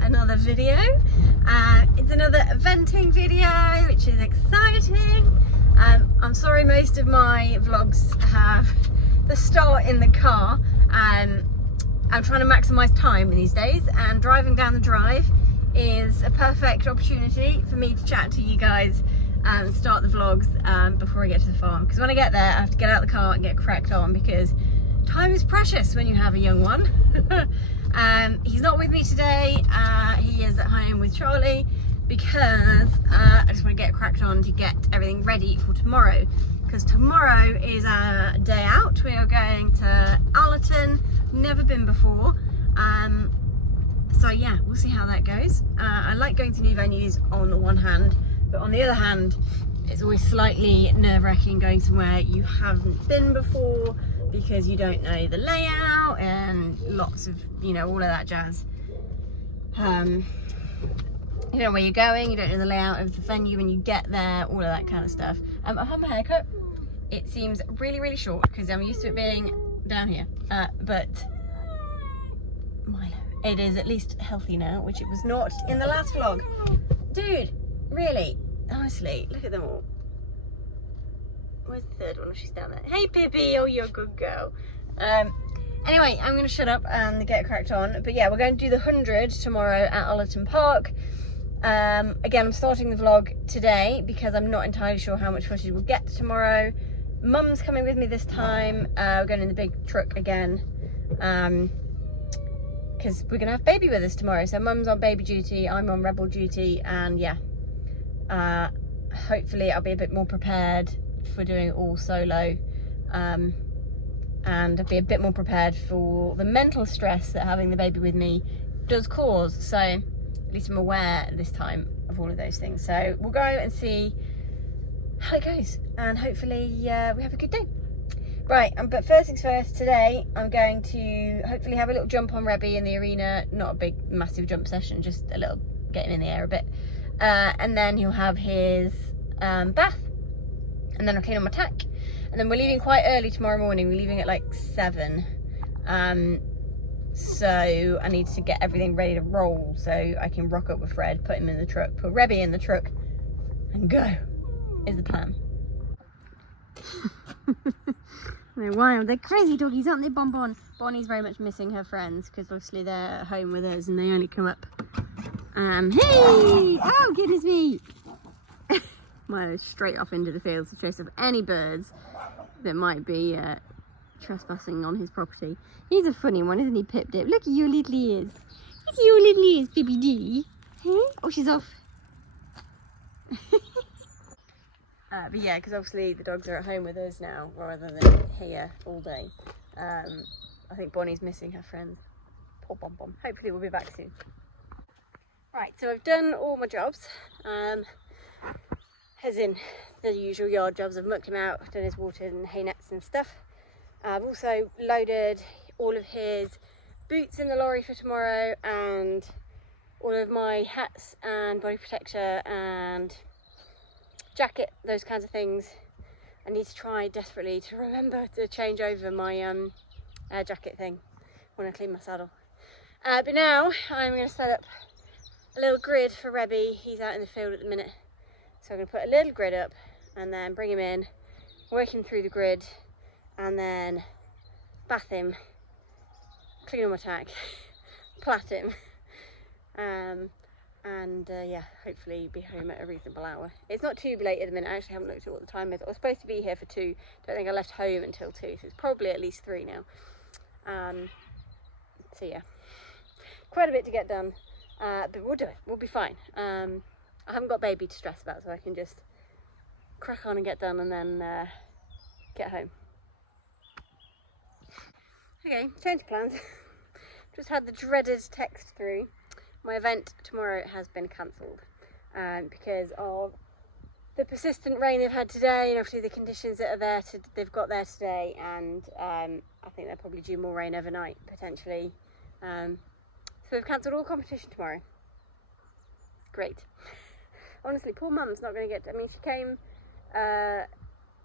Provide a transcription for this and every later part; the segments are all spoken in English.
another video. It's another eventing video, which is exciting. I'm sorry most of my vlogs have the start in the car. I'm trying to maximise time these days, and driving down the drive is a perfect opportunity for me to chat to you guys and start the vlogs before I get to the farm. Because when I get there, I have to get out of the car and get cracked on, because time is precious when you have a young one. He's not with me today. He is at home with Charlie, because I just want to get cracked on to get everything ready for tomorrow. Because tomorrow is our day out. We are going to Allerton. Never been before. So yeah, we'll see how that goes. I like going to new venues on the one hand, but on the other hand, it's always slightly nerve-wracking going somewhere you haven't been before, because you don't know the layout and lots of, you know, all of that jazz. You don't know where you're going, you don't know the layout of the venue when you get there, all of that kind of stuff. I've had my haircut. It seems really, really short because I'm used to it being down here, but Milo, it is at least healthy now, which it was not in the last vlog. Dude, really, honestly, look at them all. Where's the third one? Oh, she's down there. Hey Pippi, oh you're a good girl. Anyway, I'm gonna shut up and get cracked on. But yeah, we're going to do the 100 tomorrow at Allerton Park. Again, I'm starting the vlog today because I'm not entirely sure how much footage we'll get tomorrow. Mum's coming with me this time. We're going in the big truck again. Because we're gonna have baby with us tomorrow. So Mum's on baby duty, I'm on rebel duty, and yeah. Hopefully I'll be a bit more prepared for doing it all solo, and I'll be a bit more prepared for the mental stress that having the baby with me does cause. So at least I'm aware this time of all of those things. So we'll go and see how it goes, and hopefully we have a good day. Right, but first things first, today I'm going to hopefully have a little jump on Rebby in the arena. Not a big massive jump session, just a little getting in the air a bit, and then he'll have his bath, and then I'll clean on my tack, and then we're leaving quite early tomorrow morning. We're leaving at like 7, so I need to get everything ready to roll so I can rock up with Fred, put him in the truck, put Rebby in the truck, and go is the plan. They're wild, they're crazy doggies, aren't they, Bonbon? Bonnie's very much missing her friends because obviously they're at home with us and they only come up. Hey! Oh goodness me! Milo's straight off into the field to chase up any birds that might be trespassing on his property. He's a funny one, isn't he, Pip Dip? Look at your little ears. Look at your little ears, Pippy D. Huh? Oh, she's off. But yeah, because obviously the dogs are at home with us now rather than here all day. I think Bonnie's missing her friends. Poor Bom Bom. Hopefully we'll be back soon. Right, so I've done all my jobs. As in the usual yard jobs. I've mucked him out, done his water and hay nets and stuff. I've also loaded all of his boots in the lorry for tomorrow, and all of my hats and body protector and jacket, those kinds of things. I need to try desperately to remember to change over my air jacket thing when I clean my saddle. But now I'm going to set up a little grid for Rebby. He's out in the field at the minute. So I'm going to put a little grid up and then bring him in, work him through the grid, and then bath him, clean on my tack, plait him, and yeah, hopefully be home at a reasonable hour. It's not too late at the minute. I actually haven't looked at what the time is. I was supposed to be here for 2. Don't think I left home until 2, so it's probably at least 3 now. So yeah, quite a bit to get done, but we'll do it. We'll be fine. I haven't got baby to stress about, so I can just crack on and get done and then get home. Okay, change of plans. Just had the dreaded text through. My event tomorrow has been cancelled because of the persistent rain they've had today, and obviously the conditions that are there they've got there today, and I think they're probably due more rain overnight potentially. So they've cancelled all competition tomorrow. Great. Honestly, poor Mum's not going to get. I mean, she came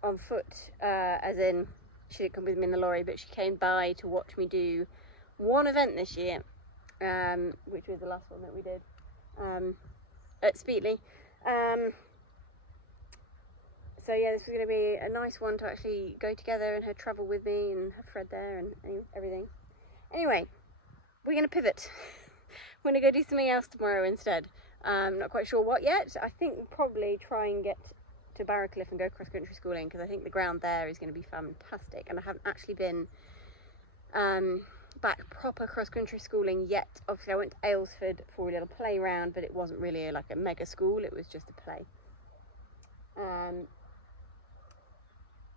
on foot, as in she didn't come with me in the lorry, but she came by to watch me do one event this year, which was the last one that we did at Speedley. So yeah, this was going to be a nice one to actually go together and her travel with me and have Fred there and everything. Anyway, we're going to pivot. We're going to go do something else tomorrow instead. Not quite sure what yet. I think we'll probably try and get to Barracliff and go cross-country schooling, because I think the ground there is going to be fantastic, and I haven't actually been back proper cross-country schooling yet. Obviously I went to Aylesford for a little play round, but it wasn't really like a mega school, it was just a play.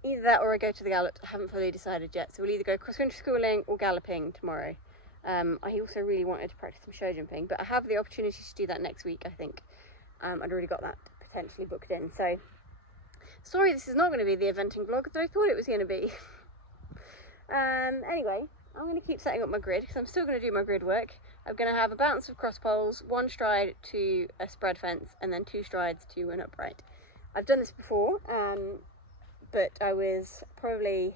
Either that or I go to the Gallops. I haven't fully decided yet, so we'll either go cross-country schooling or galloping tomorrow. I also really wanted to practice some show jumping, but I have the opportunity to do that next week, I think. I'd already got that potentially booked in, so sorry this is not going to be the eventing vlog that I thought it was going to be. Anyway, I'm going to keep setting up my grid, because I'm still going to do my grid work. I'm going to have a bounce of cross poles, 1 stride to a spread fence, and then 2 strides to an upright. I've done this before, but I was probably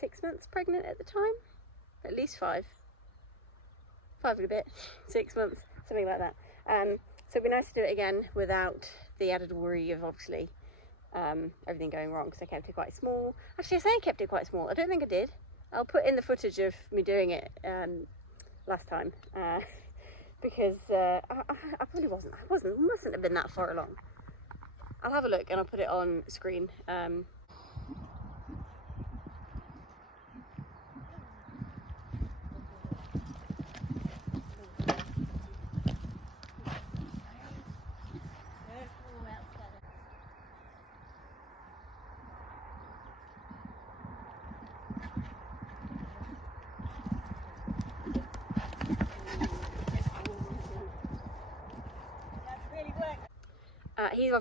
6 months pregnant at the time. At least 5 and a bit, 6 months, something like that. So it'd be nice to do it again without the added worry of obviously everything going wrong, because I kept it quite small. Actually, I say I kept it quite small. I don't think I did. I'll put in the footage of me doing it last time, because I probably mustn't have been that far along. I'll have a look and I'll put it on screen.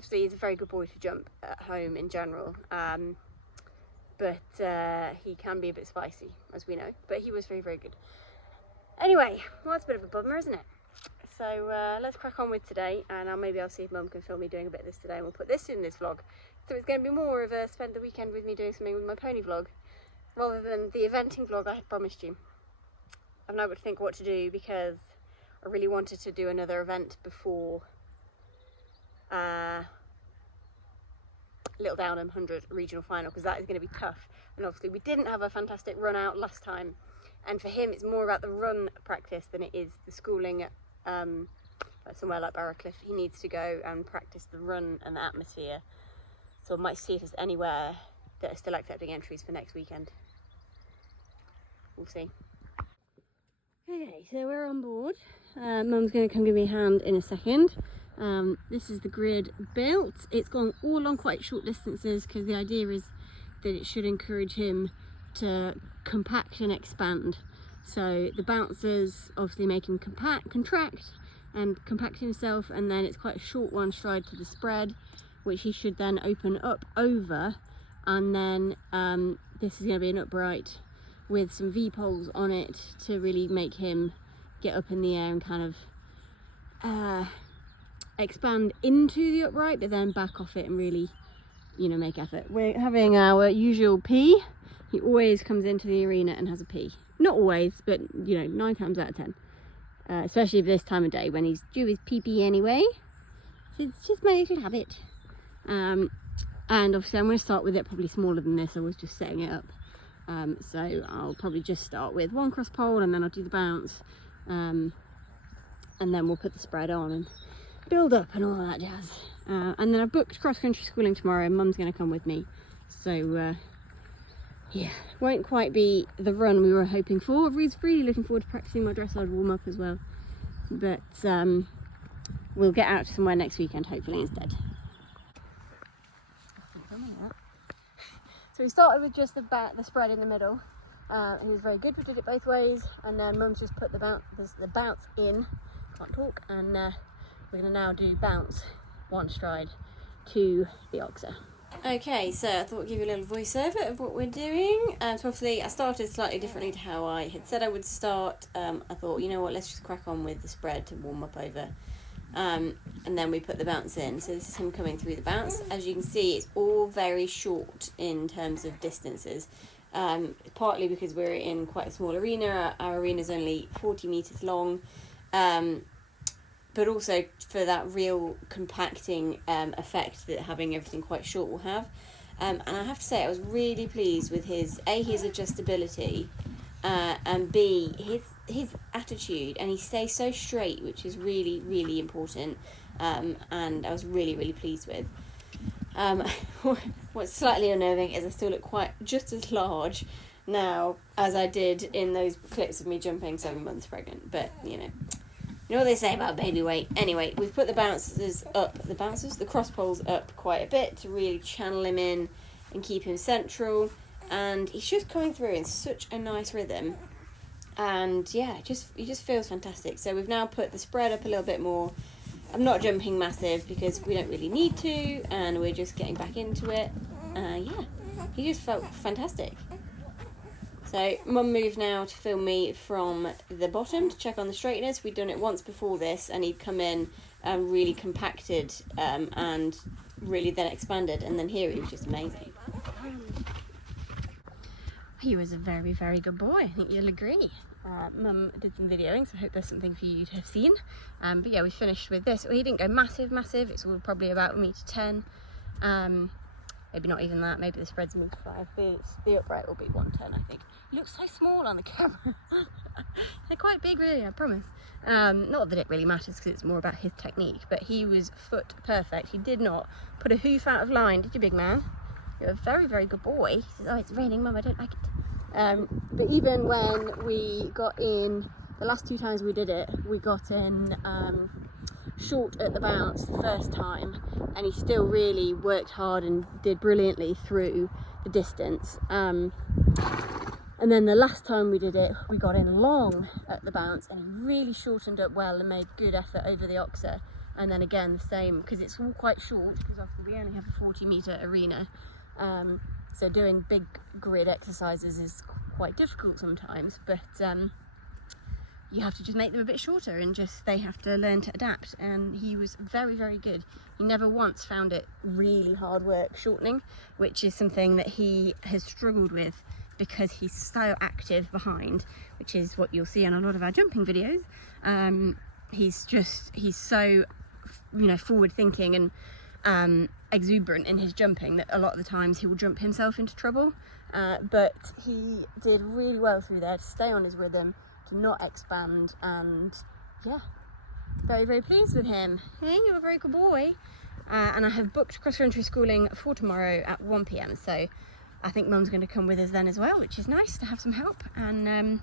He's a very good boy to jump at home in general, but he can be a bit spicy, as we know, but he was very, very good. Anyway, well, that's a bit of a bummer, isn't it? So let's crack on with today, and maybe I'll see if Mum can film me doing a bit of this today, and we'll put this in this vlog. So it's going to be more of a spend the weekend with me doing something with my pony vlog, rather than the eventing vlog I had promised you. I've now got to think what to do, because I really wanted to do another event before Little Downham 100 regional final, because that is going to be tough. And obviously we didn't have a fantastic run out last time, and for him it's more about the run practice than it is the schooling at somewhere like Barracliff. He needs to go and practice the run and the atmosphere, so I might see if there's anywhere that are still accepting entries for next weekend. We'll see. Okay, so we're on board. Mum's going to come give me a hand in a second. This is the grid built. It's gone all on quite short distances, because the idea is that it should encourage him to compact and expand. So the bouncers obviously make him contract and compact himself, and then it's quite a short 1 stride to the spread, which he should then open up over, and then this is going to be an upright with some V-poles on it to really make him get up in the air and kind of expand into the upright, but then back off it and really, you know, make effort. We're having our usual pee. He always comes into the arena and has a pee. Not always, but you know, 9 times out of 10. Especially this time of day when he's due his pee-pee anyway. So it's just my little habit. And obviously I'm going to start with it probably smaller than this. I was just setting it up. So I'll probably just start with 1 cross pole, and then I'll do the bounce. And then we'll put the spread on and build up and all that jazz. And then I've booked cross-country schooling tomorrow, and Mum's going to come with me. So yeah, won't quite be the run we were hoping for. I was really looking forward to practicing my dressage warm-up as well. But we'll get out somewhere next weekend hopefully instead. So we started with just the spread in the middle. He was very good. We did it both ways, and then Mum's just put the bounce in. Can't talk. And we're going to now do bounce 1 stride to the oxer. Okay, so I thought I'd give you a little voiceover of what we're doing. So obviously I started slightly differently to how I had said I would start. I thought, you know what, let's just crack on with the spread to warm up over. And then we put the bounce in. So this is him coming through the bounce. As you can see, it's all very short in terms of distances. partly because we're in quite a small arena. Our arena is only 40 metres long, but also for that real compacting effect that having everything quite short will have. And I have to say, I was really pleased with his adjustability, and B, his attitude, and he stays so straight, which is really, really important, and I was really, really pleased with. What's slightly unnerving is I still look quite just as large now as I did in those clips of me jumping 7 months pregnant, but you know what they say about baby weight. Anyway, we've put the cross poles up quite a bit to really channel him in and keep him central, and he's just coming through in such a nice rhythm, and yeah, he just feels fantastic. So we've now put the spread up a little bit more. I'm not jumping massive because we don't really need to, and we're just getting back into it. Yeah, he just felt fantastic. So Mum moved now to film me from the bottom to check on the straighteners. We'd done it once before this, and he'd come in really compacted and really then expanded, and then here he was just amazing. He was a very, very good boy, I think you'll agree. Mum did some videoing, so I hope there's something for you to have seen. But yeah, we finished with this. Well, he didn't go massive, it's all probably about 1.10 m. Maybe not even that, maybe the spread's 1.5 m. The upright will be 110, I think. He looks so small on the camera. They're quite big, really, I promise. Not that it really matters because it's more about his technique, but he was foot perfect. He did not put a hoof out of line, did you, big man? You're a very, very good boy. He says, oh, it's raining, Mum, I don't like it. But even when we got in, the last 2 times we did it, we got in short at the bounce the first time, and he still really worked hard and did brilliantly through the distance. And then the last time we did it, we got in long at the bounce, and he really shortened up well and made good effort over the oxer. And then again, the same, because it's all quite short, because obviously we only have a 40-metre arena. So doing big grid exercises is quite difficult sometimes, but you have to just make them a bit shorter, and just they have to learn to adapt. And he was very, very good. He never once found it really hard work shortening, which is something that he has struggled with because he's so active behind, which is what you'll see in a lot of our jumping videos. He's so, you know, forward thinking and exuberant in his jumping that a lot of the times he will jump himself into trouble. But he did really well through there to stay on his rhythm, to not expand, and yeah, very, very pleased with him. Hey, you're a very good boy. And I have booked cross-country schooling for tomorrow at 1 p.m, so I think Mum's going to come with us then as well, which is nice to have some help, and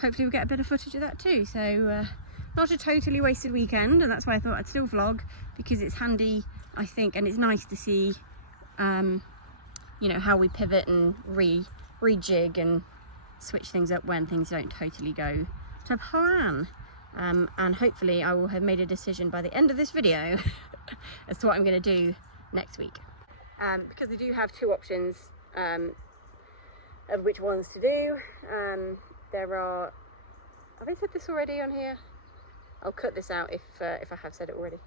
hopefully we'll get a bit of footage of that too. So not a totally wasted weekend, and that's why I thought I'd still vlog, because it's handy, I think, and it's nice to see you know, how we pivot and rejig and switch things up when things don't totally go to plan. And hopefully I will have made a decision by the end of this video as to what I'm going to do next week, because they do have 2 options of which ones to do. There are, have I said this already on here? I'll cut this out if I have said it already.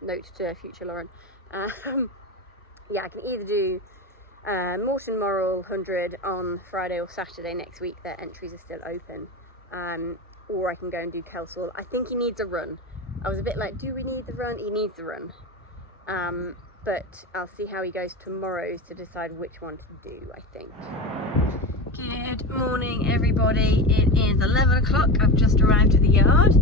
Note to future Lauren. Yeah, I can either do Morton Morrill 100 on Friday or Saturday next week. Their entries are still open. Or I can go and do Kelsall. I think he needs a run. I was a bit like, do we need the run? He needs the run. But I'll see how he goes tomorrow to decide which one to do, I think. Good morning, everybody. It is 11 o'clock. I've just arrived at the yard.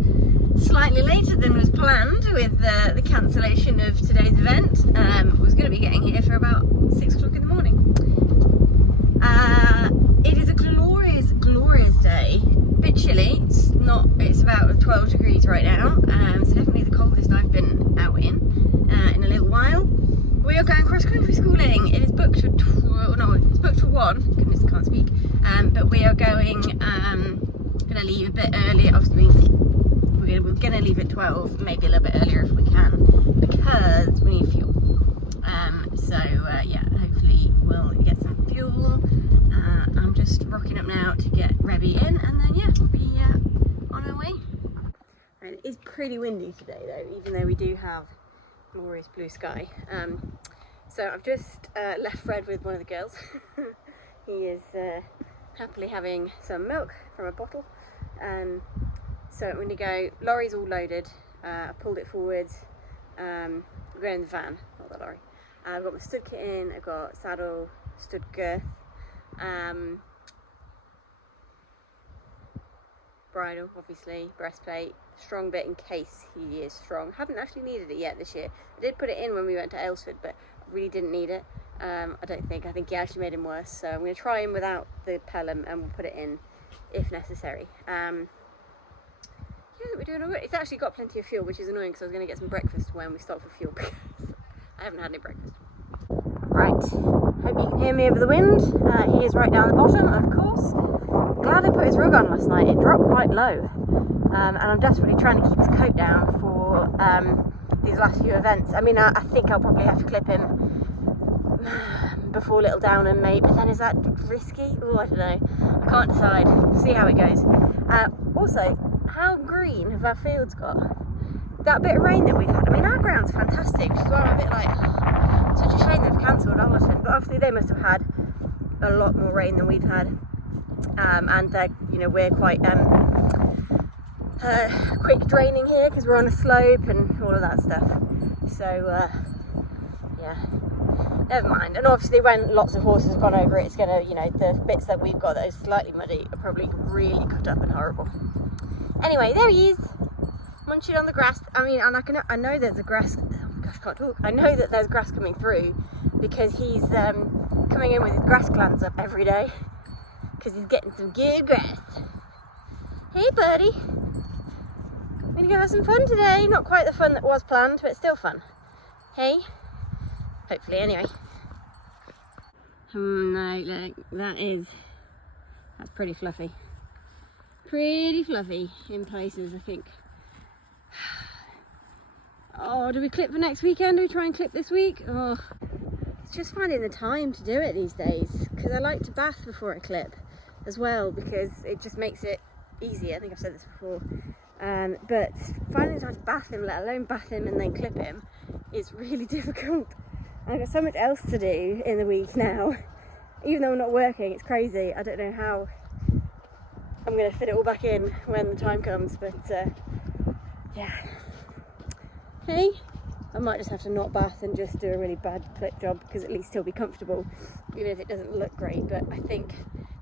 Slightly later than was planned with the cancellation of today's event. I was going to be getting here for about 6 o'clock in the morning. It is a glorious, glorious day. A bit chilly. It's about 12 degrees right now. So definitely the coldest I've been out in a little while. We are going cross-country schooling. It is booked for it's booked for 1. Goodness, I can't speak. But we are going to leave a bit early. Obviously, we're going to leave at 12, maybe a little bit earlier if we can, because we need fuel. Yeah, hopefully we'll get some fuel. I'm just rocking up now to get Rebby in, and then yeah, we'll be on our way. And it is pretty windy today though, even though we do have glorious blue sky. So I've just left Fred with one of the girls. He is happily having some milk from a bottle. So when you go, lorry's all loaded. I pulled it forwards. We're going in the van, not the lorry. I've got my stud kit in, I've got saddle, stud girth, bridle, obviously, breastplate, strong bit in case he is strong. Haven't actually needed it yet this year. I did put it in when we went to Aylesford, but I really didn't need it. I think he actually made him worse. So I'm going to try him without the pelham and we'll put it in if necessary. Yeah, we're doing all right. It's actually got plenty of fuel, which is annoying because I was going to get some breakfast when we stop for fuel because I haven't had any breakfast. Right, hope you can hear me over the wind. He is right down the bottom, of course. Glad I put his rug on last night. It dropped quite low, and I'm desperately trying to keep his coat down for these last few events. I mean, I think I'll probably have to clip him before Little Downham, maybe. But then is that risky? Oh, I don't know. I can't decide. See how it goes. Also, how green have our fields got? That bit of rain that we've had. I mean, our ground's fantastic, which is why I'm a bit like, such a shame they've cancelled Allerton. But obviously they must have had a lot more rain than we've had. And you know, we're quite quick draining here because we're on a slope and all of that stuff. So yeah, never mind. And obviously when lots of horses have gone over it, it's gonna, you know, the bits that we've got that are slightly muddy are probably really cut up and horrible. Anyway, there he is, munching on the grass. I mean, and I know there's a grass, oh my gosh, I can't talk. I know that there's grass coming through because he's coming in with his grass glands up every day because he's getting some good grass. Hey buddy, we're gonna go have some fun today. Not quite the fun that was planned, but still fun. Hey, hopefully anyway. No, look, that's pretty fluffy. Pretty fluffy in places, I think. Oh, do we clip for next weekend? Do we try and clip this week? Oh, it's just finding the time to do it these days because I like to bath before I clip as well because it just makes it easier. I think I've said this before. But finding the time to bath him, let alone bath him and then clip him, is really difficult. I've got so much else to do in the week now. Even though I'm not working, it's crazy. I don't know how I'm going to fit it all back in when the time comes, but yeah. Hey, I might just have to not bath and just do a really bad clip job because at least he'll be comfortable, even if it doesn't look great. But I think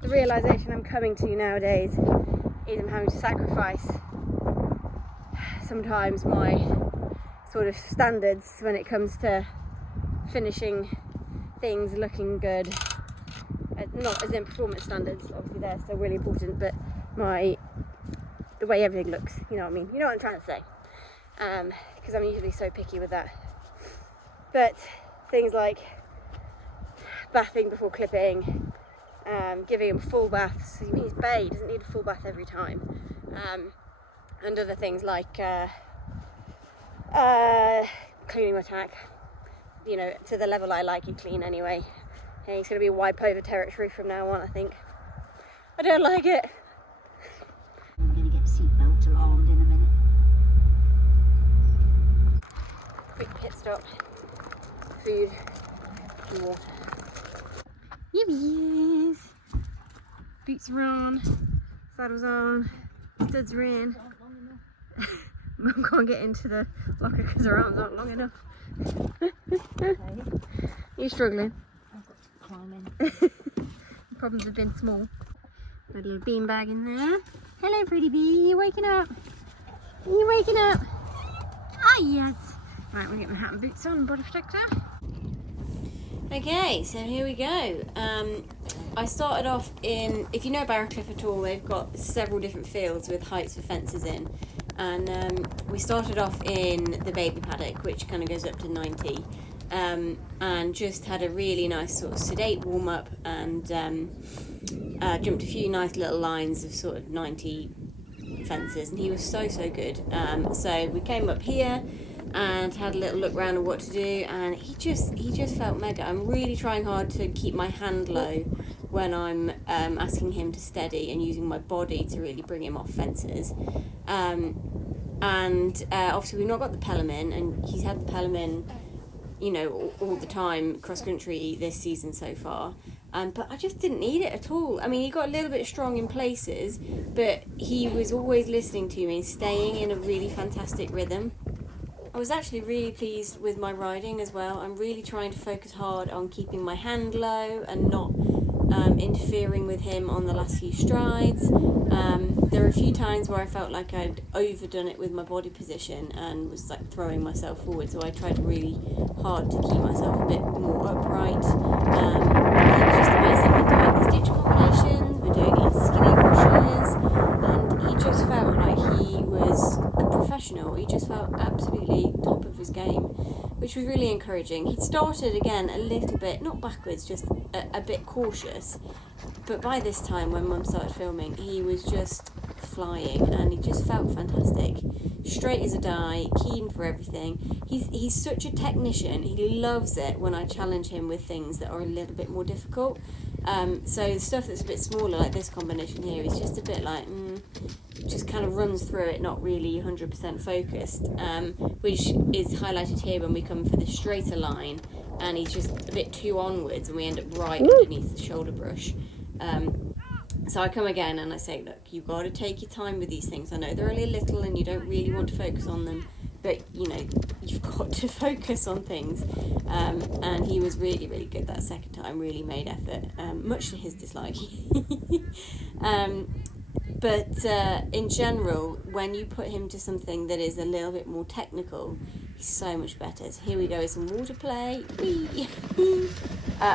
the realisation I'm coming to nowadays is I'm having to sacrifice sometimes my sort of standards when it comes to finishing things looking good. Not as in performance standards, obviously they're still really important, but the way everything looks, you know what I mean? You know what I'm trying to say? Because I'm usually so picky with that. But things like bathing before clipping, giving him full baths. I mean, he's bay, he doesn't need a full bath every time. And other things like cleaning my tack, you know, to the level I like it clean anyway. Yeah, it's going to be wipe over territory from now on, I think. I don't like it. I'm going to get seatbelt alarmed in a minute. Quick pit stop. Food and water. Here he is. Boots are on, saddle's on, studs are in. Mum can't get into the locker because her arms aren't long enough. You're struggling. Climbing. Problems have been small. Got a little bean bag in there. Hello, pretty bee. You waking up? You waking up? Ah, yes. Right, we'll get my hat and boots on, body protector. Okay, so here we go. I started off in, if you know Barrowcliff at all, they've got several different fields with heights for fences in. And we started off in the baby paddock, which kind of goes up to 90. And just had a really nice sort of sedate warm-up and jumped a few nice little lines of sort of 90 fences, and he was so good. So we came up here and had a little look around at what to do, and he just felt mega. I'm really trying hard to keep my hand low when I'm asking him to steady and using my body to really bring him off fences. And obviously we've not got the pelham in, and he's had the pelham in, you know, all the time cross country this season so far. But I just didn't need it at all. I mean, he got a little bit strong in places, but he was always listening to me, staying in a really fantastic rhythm. I was actually really pleased with my riding as well. I'm really trying to focus hard on keeping my hand low and not interfering with him on the last few strides. There were a few times where I felt like I'd overdone it with my body position and was like throwing myself forward, so I tried really hard to keep myself a bit more upright. It was just amazing. We're doing these ditch combinations, we're doing these skinny rushes, and he just felt like he was a professional. He just felt absolutely top of his game, which was really encouraging. He'd started again a little bit, not backwards, just a bit cautious, but by this time when Mum started filming, he was just flying and he just felt fantastic, straight as a die, keen for everything. He's such a technician. He loves it when I challenge him with things that are a little bit more difficult. So the stuff that's a bit smaller, like this combination here, is just a bit like just kind of runs through it, not really 100% focused, which is highlighted here when we come for the straighter line and he's just a bit too onwards and we end up right underneath the shoulder brush. So I come again and I say, look, you've got to take your time with these things. I know they're only little and you don't really want to focus on them, but you know, you've got to focus on things. And he was really, really good that second time, really made effort, much to his dislike. But in general, when you put him to something that is a little bit more technical, he's so much better. So here we go with some water play. Whee!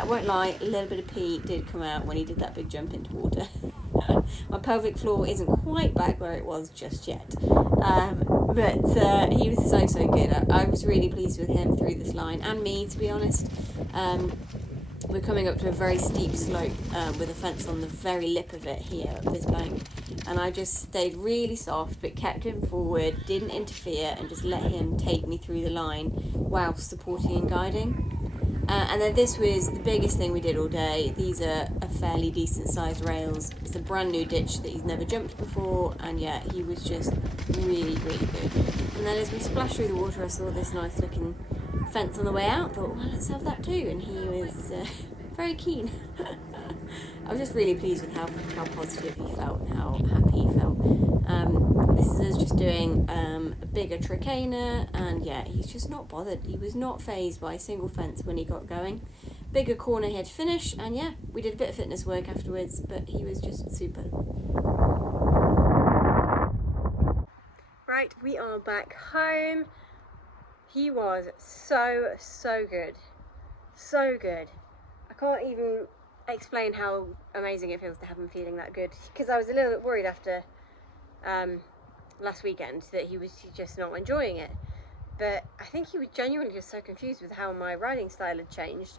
Won't lie, a little bit of pee did come out when he did that big jump into water. My pelvic floor isn't quite back where it was just yet. But he was so good. I was really pleased with him through this line, and me, to be honest. We're coming up to a very steep slope with a fence on the very lip of it here, up this bank. And I just stayed really soft, but kept him forward, didn't interfere, and just let him take me through the line whilst supporting and guiding. And then this was the biggest thing we did all day. These are a fairly decent sized rails. It's a brand new ditch that he's never jumped before, and yeah, he was just really, really good. And then as we splashed through the water, I saw this nice looking fence on the way out. Thought, well, let's have that too. And he was very keen. I was just really pleased with how positive he felt and how happy he felt. This is us just doing a bigger tricana, and yeah, he's just not bothered. He was not fazed by a single fence when he got going. Bigger corner he had to finish, and yeah, we did a bit of fitness work afterwards, but he was just super. Right, we are back home. He was so good. So good. I can't even explain how amazing it feels to have him feeling that good, because I was a little bit worried after last weekend that he was just not enjoying it, but I think he was genuinely just so confused with how my riding style had changed,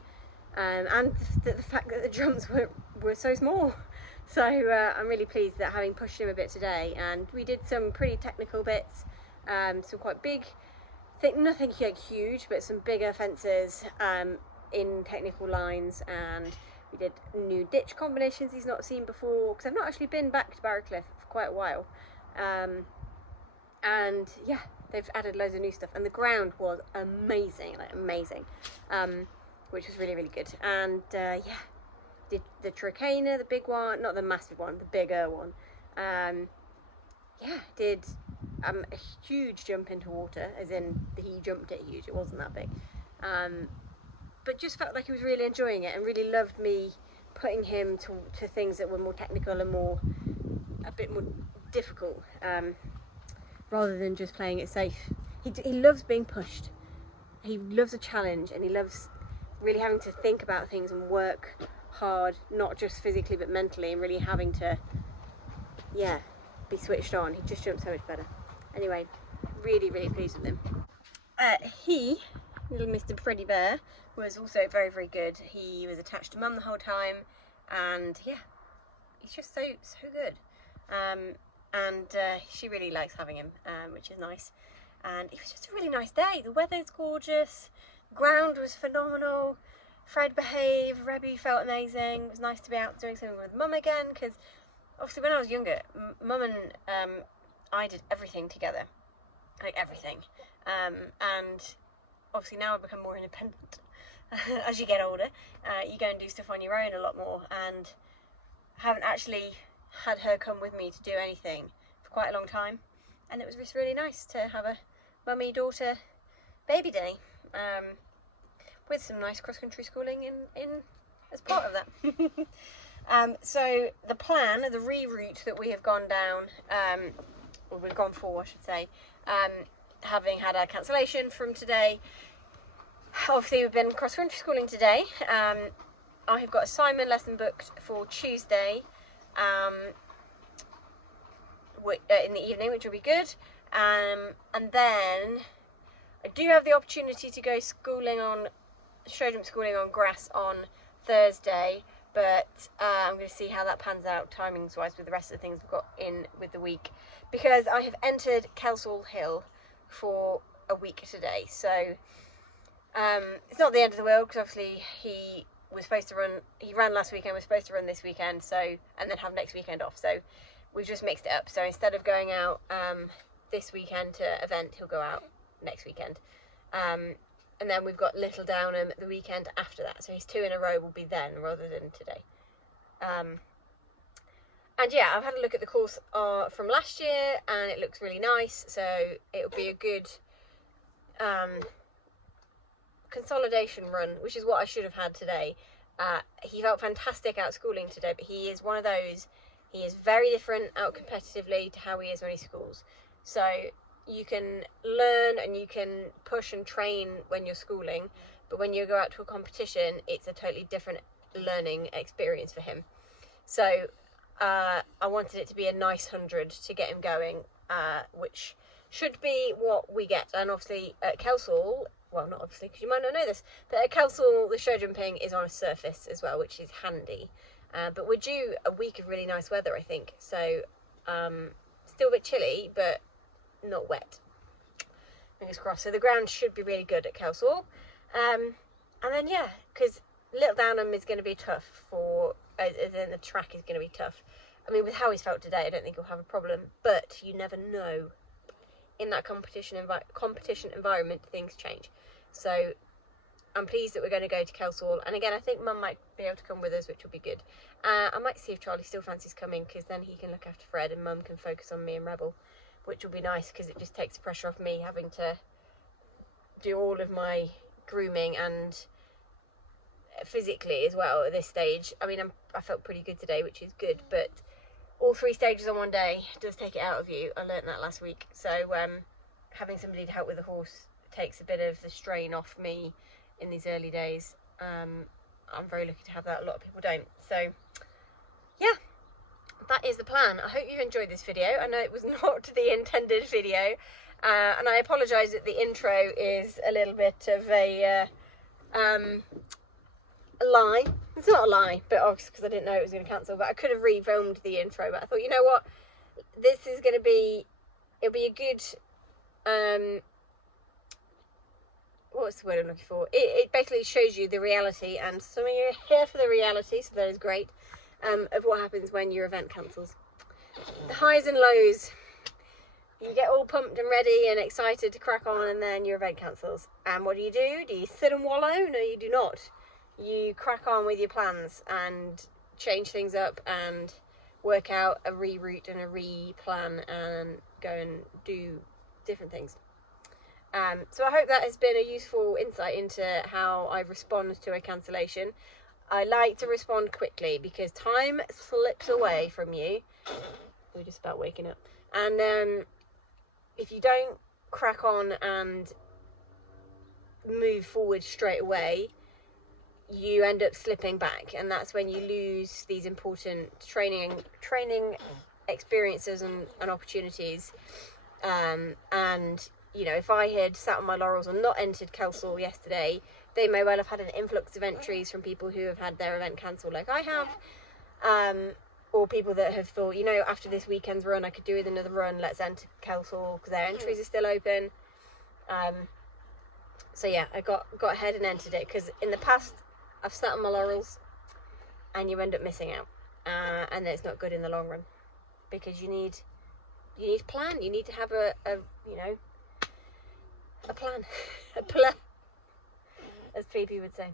and the fact that the jumps were so small. So I'm really pleased that having pushed him a bit today, and we did some pretty technical bits, some quite big, nothing huge, but some bigger fences in technical lines, and we did new ditch combinations he's not seen before, because I've not actually been back to Barrowcliff for quite a while. And yeah, they've added loads of new stuff, and the ground was amazing, which was really, really good. And yeah, did the tricana, the big one, not the massive one, the bigger one. Yeah, did a huge jump into water, as in he jumped it huge, it wasn't that big. But just felt like he was really enjoying it and really loved me putting him to things that were more technical and a bit more difficult, rather than just playing it safe. He loves being pushed. He loves a challenge, and he loves really having to think about things and work hard, not just physically but mentally, and really having to, yeah, be switched on. He just jumps so much better. Anyway, really, really pleased with him. Little Mr. Freddy Bear, was also very, very good. He was attached to Mum the whole time, and yeah, he's just so good. And she really likes having him, which is nice. And it was just a really nice day. The weather's gorgeous, the ground was phenomenal, Fred behaved, Rebby felt amazing. It was nice to be out doing something with Mum again, because obviously when I was younger, Mum and I did everything together, like everything. And obviously now I've become more independent, as you get older. You go and do stuff on your own a lot more, and haven't actually had her come with me to do anything for quite a long time, and it was just really nice to have a mummy daughter baby day with some nice cross-country schooling in as part of that. So the plan, the reroute that we have gone down, or we've gone for I should say, having had our cancellation from today, obviously we've been cross-country schooling today. I have got a Simon lesson booked for Tuesday in the evening, which will be good. And then I do have the opportunity to go show jump schooling on grass on Thursday, but I'm going to see how that pans out timings wise with the rest of the things we've got in with the week, because I have entered Kelsall Hill for a week today. So it's not the end of the world, because obviously he ran last weekend, was supposed to run this weekend, so, and then have next weekend off, so we've just mixed it up. So instead of going out this weekend to event, he'll go out next weekend, and then we've got Little Downham the weekend after that, so his 2 in a row will be then rather than today. And yeah, I've had a look at the course from last year, and it looks really nice, so it'll be a good consolidation run, which is what I should have had today. He felt fantastic out schooling today, but he is one of those, he is very different out competitively to how he is when he schools. So you can learn and you can push and train when you're schooling, but when you go out to a competition, it's a totally different learning experience for him. So I wanted it to be a nice 100 to get him going, which should be what we get. And obviously at Kelsall, well, not obviously, because you might not know this, but at Kelsall the show jumping is on a surface as well, which is handy. But we're due a week of really nice weather, I think. So still a bit chilly, but not wet. Fingers crossed. So the ground should be really good at Kelsall. And then, yeah, because Little Downham is going to be tough then the track is going to be tough. I mean, with how he's felt today, I don't think he'll have a problem, but you never know. In that competition environment, things change. So I'm pleased that we're going to go to Kelsall, and again, I think Mum might be able to come with us, which will be good. I might see if Charlie still fancies coming, because then he can look after Fred and Mum can focus on me and Rebel, which will be nice, because it just takes the pressure off me having to do all of my grooming and physically as well at this stage. I mean, I felt pretty good today, which is good, but all 3 stages on one day does take it out of you. I learnt that last week. So having somebody to help with the horse takes a bit of the strain off me in these early days. I'm very lucky to have that. A lot of people don't. So yeah, that is the plan. I hope you've enjoyed this video. I know it was not the intended video, and I apologise that the intro is a little bit of a lie. It's not a lie, but obviously because I didn't know it was going to cancel, but I could have re-filmed the intro, but I thought, you know what, this is going to be, it'll be a good, what's the word I'm looking for? It basically shows you the reality, and some of you are here for the reality, so that is great, of what happens when your event cancels. The highs and lows. You get all pumped and ready and excited to crack on, and then your event cancels. And what do? Do you sit and wallow? No, you do not. You crack on with your plans and change things up and work out a reroute and a replan and go and do different things. So I hope that has been a useful insight into how I respond to a cancellation. I like to respond quickly because time slips away from you. We're just about waking up. And if you don't crack on and move forward straight away, you end up slipping back, and that's when you lose these important training experiences and opportunities. And you know, if I had sat on my laurels and not entered Kelsall yesterday, they may well have had an influx of entries from people who have had their event cancelled like I have, or people that have thought, you know, after this weekend's run I could do with another run, let's enter Kelsall because their entries are still open. So yeah, I got ahead and entered it, because in the past I've sat on my laurels and you end up missing out, and it's not good in the long run, because you need a plan. You need to have a plan, as Phoebe would say.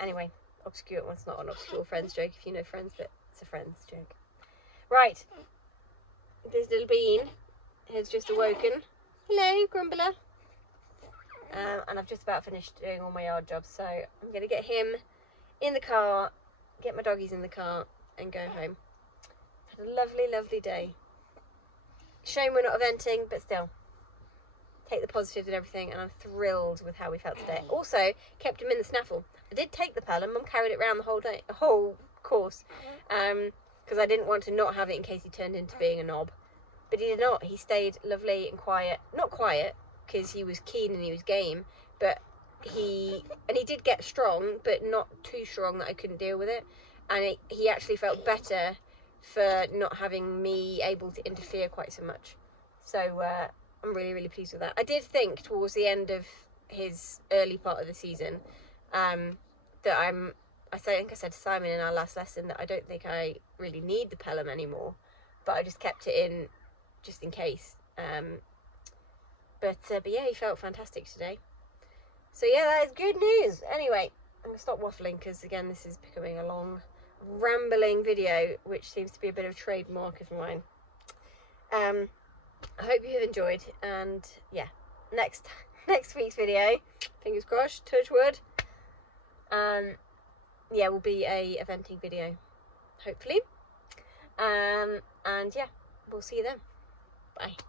Anyway, obscure, well, it's not an obscure Friends joke if you know Friends, but it's a Friends joke. Right, this little bean has just awoken. Hello, Grumbler. And I've just about finished doing all my yard jobs, so I'm going to get him in the car, get my doggies in the car, and go home. Had a lovely, lovely day. Shame we're not eventing, but still. Take the positives and everything, and I'm thrilled with how we felt today. Also, kept him in the snaffle. I did take the pelham. Mum carried it around the whole day, the whole course, because I didn't want to not have it in case he turned into being a knob. But he did not. He stayed lovely and quiet. Not quiet, because he was keen and he was game, but he did get strong, but not too strong that I couldn't deal with it. And he actually felt better for not having me able to interfere quite so much. So I'm really, really pleased with that. I did think towards the end of his early part of the season that I think I said to Simon in our last lesson that I don't think I really need the pelham anymore, but I just kept it in just in case. But yeah, he felt fantastic today. So yeah, that is good news. Anyway, I'm going to stop waffling because, again, this is becoming a long, rambling video, which seems to be a bit of a trademark of mine. I hope you have enjoyed, and yeah, next week's video, fingers crossed, touch wood, yeah, will be a eventing video, hopefully. And yeah, we'll see you then. Bye.